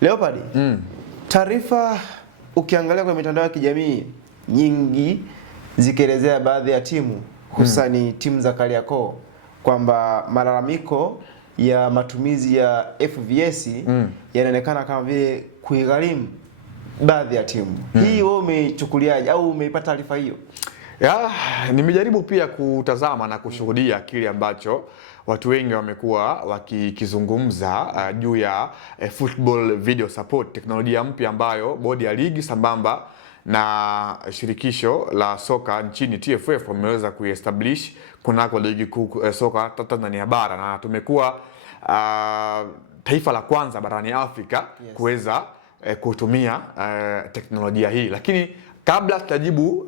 Leopard. Taarifa ukiangalia kwa mitandao ya kijamii nyingi zikielezea baadhi ya timu hususani timu za Kariakoo kwamba malalamiko ya matumizi ya FVS yanaonekana kama vile kuigharimu baadhi ya timu. Hii wewe umechukuliaje au umeipata taarifa hiyo? Nimejaribu pia kutazama na kushuhudia kile ambacho watu wengi wamekuwa wakikizungumza juu ya football video support, teknolojia mpya ambayo bodi ya ligi sambamba na shirikisho la soka nchini TFF wameweza kuiestablish kunako ligi kuu soka Tanzania bara, na tumekuwa taifa la kwanza barani Afrika kuweza kutumia teknolojia hii. Lakini kabla tutajibu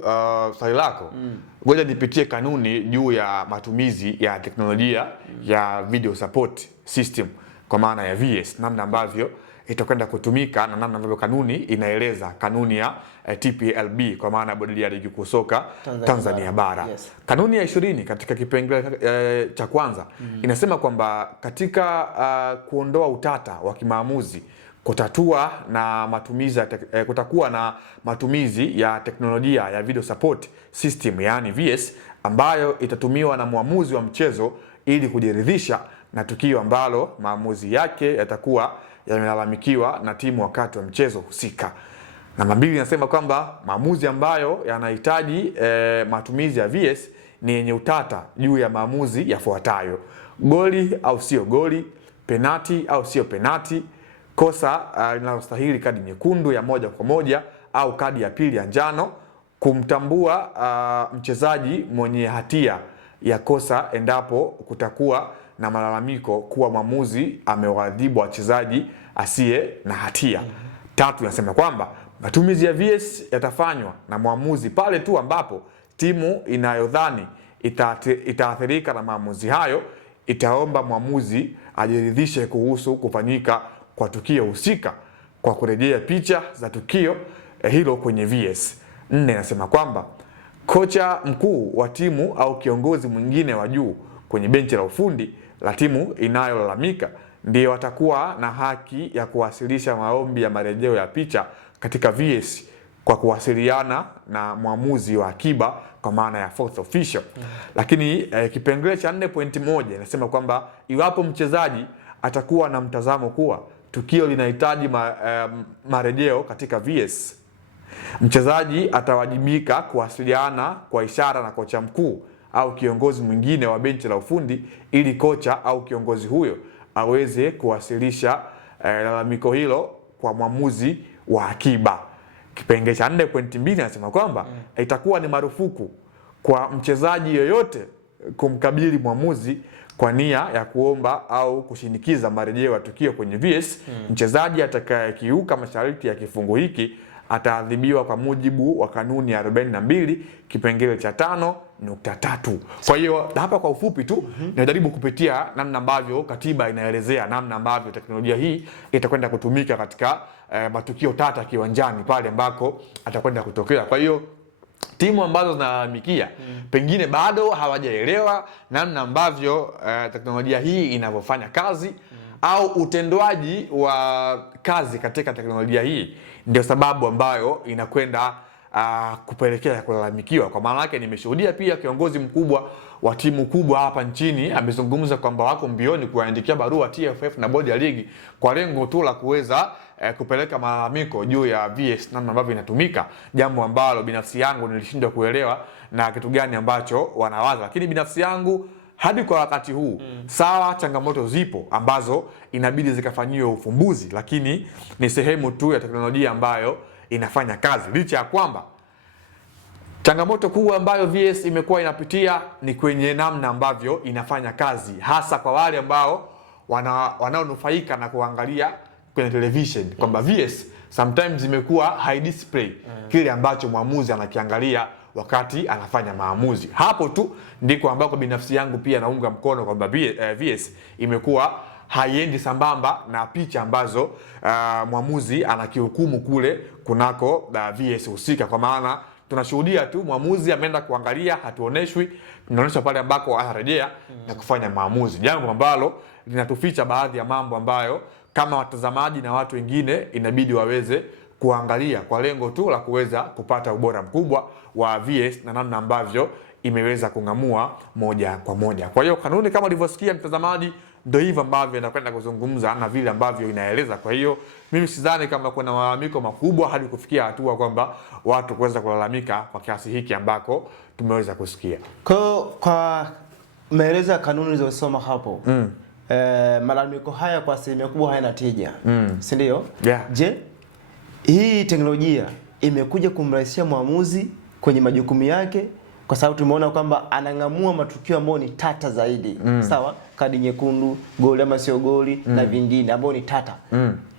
swali lako, ngoja nipitie kanuni juu ya matumizi ya teknolojia ya video support system kwa maana ya VS, namna ambavyo itakwenda kutumika na namna ambavyo kanuni inaeleza, kanuni ya TPLB kwa maana bodi ya ligi kuu soka Tanzania bara. Kanuni ya 20 katika kipengele cha kwanza inasema kwamba katika kuondoa utata wa kimaamuzi kutatua na matumizi kutakuwa na matumizi ya teknolojia ya video support system yani VS ambayo itatumiwa na muamuzi wa mchezo ili kujiridhisha na tukio ambalo maamuzi yake yatakuwa yamelalamikiwa na timu wakati wa mchezo husika. Namba 2 inasema kwamba maamuzi ambayo yanahitaji matumizi ya VS ni yenye utata juu ya maamuzi yafuatayo: goli au sio goli, penati au sio penati, kosa linalostahili kadi nyekundu ya moja kwa moja au kadi ya pili ya njano, kumtambua mchezaji mwenye hatia ya kosa endapo kutakuwa na malalamiko kuwa mwamuzi amewaadhibu wachezaji asiye na hatia. 3 inasema kwamba matumizi ya VS yatafanywa na mwamuzi pale tu ambapo timu inayodhani itaathirika na maamuzi hayo itaomba mwamuzi ajiridhishe kuhusu kufanyika kwa tukio husika kwa kurejea picha za tukio hilo kwenye VS. 4 inasema kwamba kocha mkuu wa timu au kiongozi mwingine wa juu kwenye benchi la ufundi la timu inayolalamika ndiye watakuwa na haki ya kuwasilisha maombi ya marejeo ya picha katika VS kwa kuwasiliana na mwamuzi wa akiba kwa maana ya fourth official. Lakini kipengele cha 4.1 inasema kwamba iwapo mchezaji atakuwa na mtazamo kuwa tukio linahitaji marejeo katika VS, mchezaji atawajibika kuwasiliana kwa ishara na kocha mkuu au kiongozi mwingine wa benchi la ufundi ili kocha au kiongozi huyo aweze kuwasilisha lalamiko hilo kwa mwamuzi wa akiba. Kipengele cha 4.2 nasema kwamba itakuwa ni marufuku kwa mchezaji yoyote kumkabili mwamuzi kwa nia ya kuomba au kushinikiza marejeo ya tukio kwenye VS. Mchezaji atakayekiuka masharti ya kifungu hiki ataadhibiwa kwa mujibu wa kanuni ya 42 kipengele cha 5.3. Kwa hiyo hapa kwa ufupi tu najaribu kupitia namna ambavyo katiba inaelezea namna ambavyo teknolojia hii itakwenda kutumika katika matukio tata kiwanjani pale ambako atakwenda kutokea. Kwa hiyo timu ambazo zinalalamikia pengine bado hawajaelewa namna ambavyo teknolojia hii inavyofanya kazi au utendwaji wa kazi katika teknolojia hii, ndio sababu ambayo inakwenda kupelekea kulalamikiwa. Kwa maana yake nimeshuhudia pia kiongozi mkubwa wa timu kubwa hapa nchini amezungumza kwamba wako mbioni kuandikia barua TFF na bodi ya ligi kwa lengo tu la kuweza kupeleka malalamiko juu ya VS namna ambavyo inatumika, jambo ambalo binafsi yangu nilishindwa kuelewa na kitu gani ambacho wanawaza. Lakini binafsi yangu hadi kwa wakati huu sawa, changamoto zipo ambazo inabidi zikafanyiwe ufumbuzi, lakini ni sehemu tu ya teknolojia ambayo inafanya kazi, licha ya kwamba changamoto kubwa ambayo VS imekuwa inapitia ni kwenye namna ambavyo inafanya kazi, hasa kwa wale ambao wanaonufaika na kuangalia kwenye television, kwamba VS sometimes imekuwa high display kile ambacho mwamuzi anakiangalia wakati anafanya maamuzi. Hapo tu ndiko ambako binafsi yangu pia naunga mkono kwamba VS imekuwa haiendi sambamba na picha ambazo mwamuzi anakihukumu kule kunako VS husika. Kwa maana tunashuhudia tu mwamuzi ameenda kuangalia, hatuoneshwi, tunaonyeshwa pale ambako anarejea na kufanya maamuzi, jambo ambalo linatuficha baadhi ya mambo ambayo kama watazamaji na watu wengine inabidi waweze kuangalia kwa lengo tu la kuweza kupata ubora mkubwa wa VS na namna ambavyo imeweza kung'amua moja kwa moja. Kwa hiyo kanuni kama ulivyosikia mtazamaji, ndio hivyo ambavyo inakwenda kuzungumza na vile ambavyo inaeleza. Kwa hiyo mimi sidhani kama kuna malalamiko makubwa hadi kufikia hatua kwamba watu kuweza kulalamika kwa kiasi hiki ambako tumeweza kusikia. Kwa maelezo ya kanuni ulizosoma hapo, malalamiko haya kwa asilimia kubwa hayana tija. Si ndio? Yeah. Je, hii teknolojia imekuja kumrahisishia mwamuzi kwenye majukumu yake, kwa sababu tumeona kwamba anang'amua matukio ambayo ni tata zaidi. Sawa? Kadi nyekundu, goli ama sio goli na vingine ambao ni tata.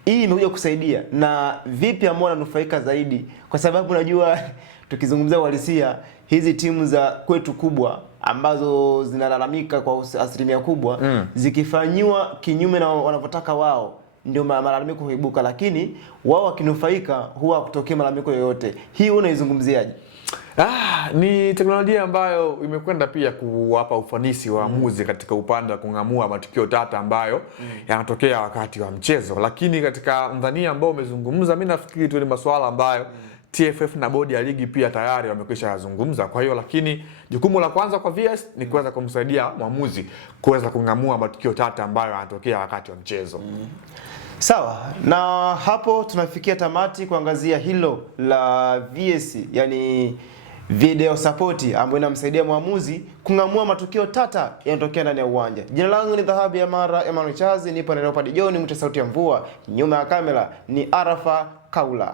Hii imekuja kusaidia, na vipi ambao wananufaika zaidi, kwa sababu najua tukizungumzia uhalisia hizi timu za kwetu kubwa ambazo zinalalamika kwa asilimia kubwa zikifanyiwa kinyume na wanavyotaka wao ndio malalamiko huibuka, lakini wao wakinufaika huwa kutokea malalamiko yoyote. Hii unaizungumziaje? Ni teknolojia ambayo imekwenda pia kuwapa ufanisi waamuzi katika upande wa kung'amua matukio tata ambayo yanatokea wakati wa mchezo. Lakini katika mdhania ambao umezungumza, mimi nafikiri tu ni masuala ambayo TFF na bodi ya ligi pia tayari wamekwisha yazungumza. Kwa hiyo lakini jukumu la kwanza kwa VS ni kuweza kumsaidia mwamuzi kuweza kung'amua matukio tata ambayo yanatokea wakati wa mchezo. Sawa, na hapo tunafikia tamati kuangazia hilo la VS, yani video support, ambayo inamsaidia mwamuzi kung'amua matukio tata yanatokea ndani ya uwanja. Jina langu ni Dhahabu ya Mara Emmanuel Chazi, nipo na Leopard John, mtu sauti ya mvua. Nyuma ya kamera ni Arafa Kaula.